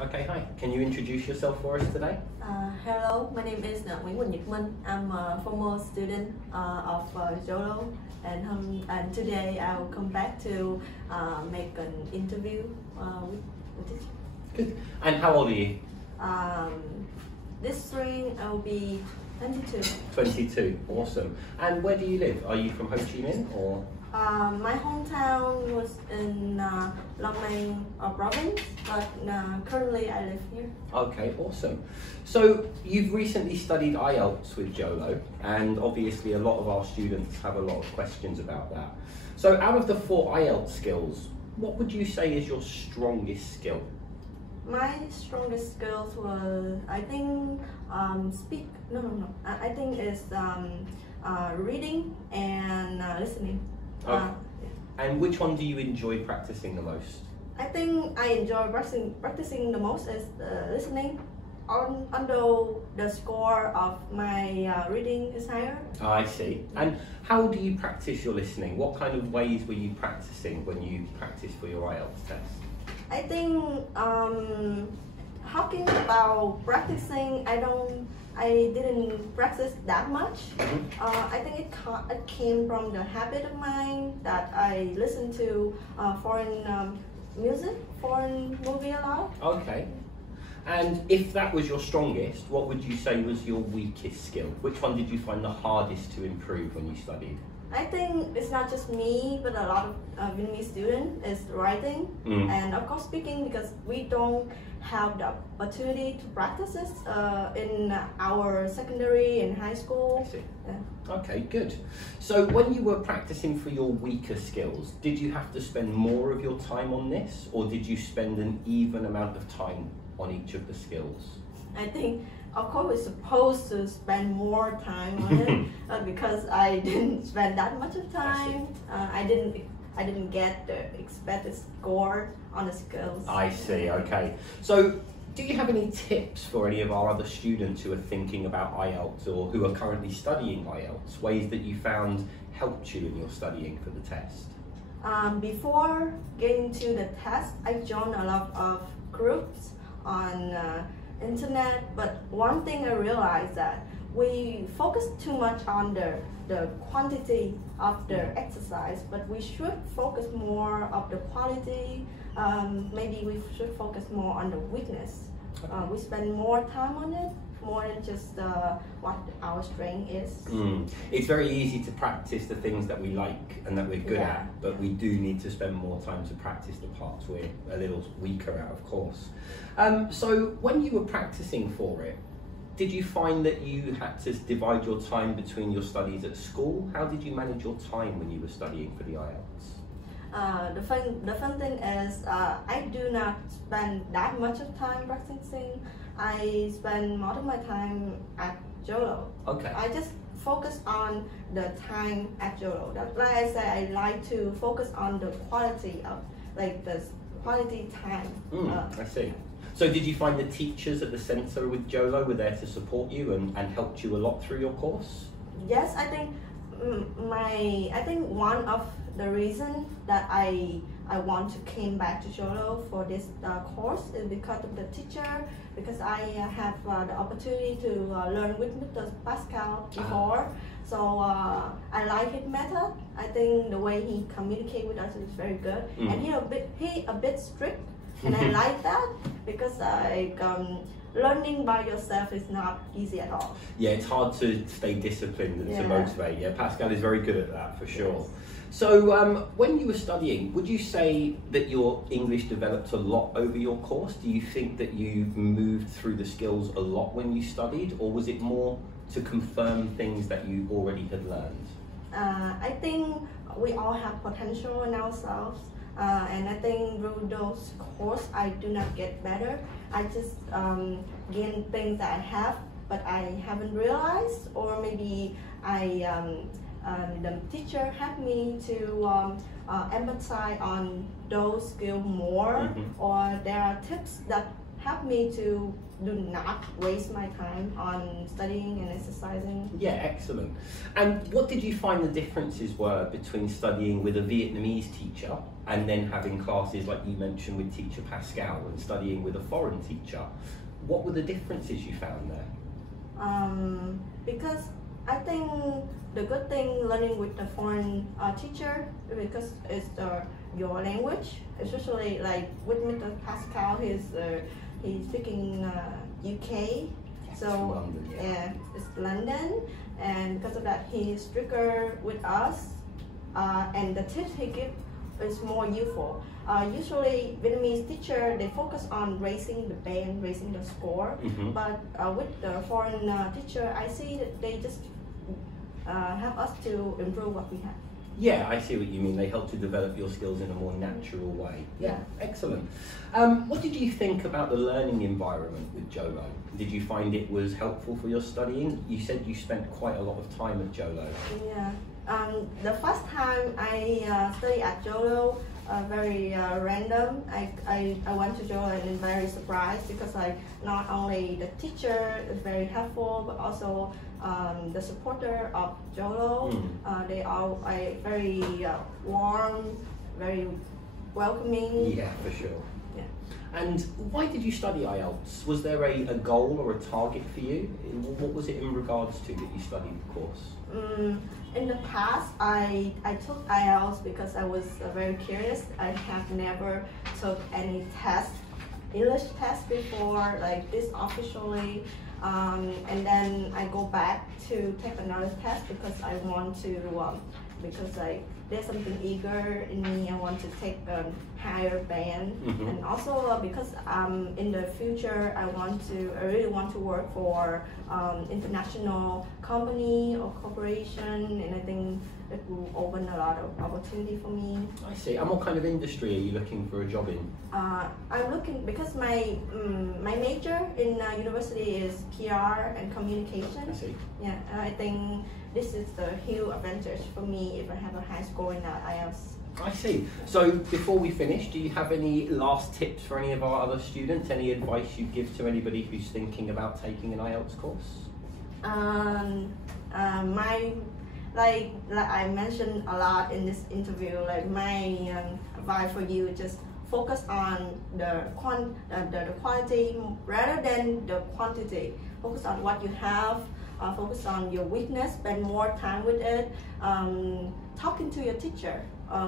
Okay, hi. Can you introduce yourself for us today? Hello, my name is Nguyễn Huỳnh Nhựt Minh. I'm a former student of JOLO, and today I will come back to make an interview with this. Good. And how old are you? This spring I will be 22. 22. Awesome. And where do you live? Are you from Ho Chi Minh or? My hometown was in Long An province, but currently I live here. Okay, awesome. So you've recently studied IELTS with JOLO, and obviously a lot of our students have a lot of questions about that. So out of the 4 IELTS skills, what would you say is your strongest skill? My strongest skills was, I think, I think it's reading and listening. Okay. And which one do you enjoy practicing the most? I think I enjoy practicing the most is listening, although the score of my reading is higher. Oh, I see. And how do you practice your listening? What kind of ways were you practicing when you practiced for your IELTS test? I think talking about practicing, I didn't practice that much. I think it came from the habit of mine that I listen to foreign music, foreign movie a lot. Okay. And if that was your strongest, what would you say was your weakest skill? Which one did you find the hardest to improve when you studied? I think it's not just me, but a lot of Vietnamese students is writing and of course speaking, because we don't have the opportunity to practice this in our secondary and high school. I see. Yeah. Okay, good. So when you were practicing for your weaker skills, did you have to spend more of your time on this, or did you spend an even amount of time on each of the skills? I think, of course, we're supposed to spend more time on it because I didn't spend that much of time. I didn't get the expected score on the skills. I see. Okay. So, do you have any tips for any of our other students who are thinking about IELTS or who are currently studying IELTS? Ways that you found helped you in your studying for the test? Before getting to the test, I joined a lot of groups on internet, but one thing I realized that we focus too much on the quantity of the exercise, but we should focus more of the quality. Maybe we should focus more on the weakness. We spend more time on it, more than just what our strength is. It's very easy to practice the things that we like and that we're good at, but we do need to spend more time to practice the parts we're a little weaker at, of course. So when you were practicing for it, did you find that you had to divide your time between your studies at school? How did you manage your time when you were studying for the IELTS? The fun thing is I do not spend that much of time practicing. I spend most of my time at JOLO. Okay. I just focus on the time at JOLO. That's why I say I like to focus on the quality of, like, the quality time. I see. So did you find the teachers at the centre with JOLO were there to support you and helped you a lot through your course? Yes, I think one of the reasons that I want to came back to JOLO for this course is because of the teacher, because I have the opportunity to learn with Mr. Pascal before. So I like his method. I think the way he communicates with us is very good, and he a bit strict, and I like that because learning by yourself is not easy at all. Yeah, it's hard to stay disciplined and to motivate. Yeah, Pascal is very good at that for sure. Yes. So when you were studying, would you say that your English developed a lot over your course? Do you think that you moved through the skills a lot when you studied, or was it more to confirm things that you already had learned? I think we all have potential in ourselves. And I think through those courses, I do not get better. I just gain things that I have, but I haven't realized, or maybe the teacher helped me to emphasize on those skills more, or there are tips that helped me to do not waste my time on studying and exercising. Yeah, excellent. And what did you find the differences were between studying with a Vietnamese teacher and then having classes like you mentioned with teacher Pascal and studying with a foreign teacher? What were the differences you found there? Because I think the good thing learning with the foreign teacher, because it's your language, especially like with Mr. Pascal, he's speaking UK, so London, yeah, it's London, and because of that he's stricter with us, and the tips he gives is more useful. Usually Vietnamese teacher, they focus on raising the band, raising the score, but with the foreign teacher, I see that they just help us to improve what we have. Yeah, I see what you mean. They help to develop your skills in a more natural way. Yeah, excellent. What did you think about the learning environment with JOLO? Did you find it was helpful for your studying? You said you spent quite a lot of time at JOLO. Yeah, the first time I studied at JOLO, very random. I went to JOLO and very surprised because not only the teacher is very helpful, but also the supporter of JOLO. They are very warm, very welcoming. Yeah, for sure. Yeah. And why did you study IELTS? Was there a goal or a target for you? What was it in regards to that you studied the course? In the past, I took IELTS because I was very curious. I have never took any test, English test before, like this officially. And then I go back to take another test because I want to, because there's something eager in me. I want to take a higher band, and also because in the future I really want to work for international company or corporation, and I think it will open a lot of opportunity for me. I see. And what kind of industry are you looking for a job in? I'm looking, because my my major in university is PR and communication. I see. Yeah, and I think this is the huge advantage for me if I have a high score in IELTS. I see. So before we finish, do you have any last tips for any of our other students? Any advice you'd give to anybody who's thinking about taking an IELTS course? Like I mentioned a lot in this interview, like my advice for you, just focus on the quality rather than the quantity. Focus on what you have, focus on your weakness, spend more time with it, talking to your teacher.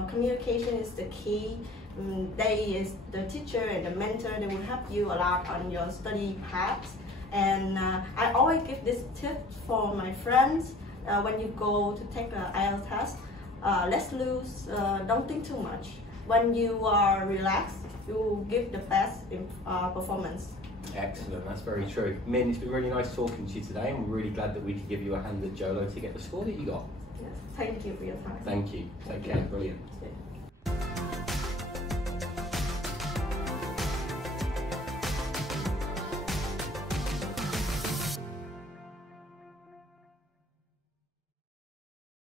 Communication is the key. The teacher and the mentor, they will help you a lot on your study path. And I always give this tip for my friends. When you go to take an IELTS test, let's loose, don't think too much. When you are relaxed, you will give the best performance. Excellent, that's very true. Min, it's been really nice talking to you today, and we're really glad that we could give you a hand at JOLO to get the score that you got. Yes, thank you for your time. Thank you. Take care. Brilliant. Yeah.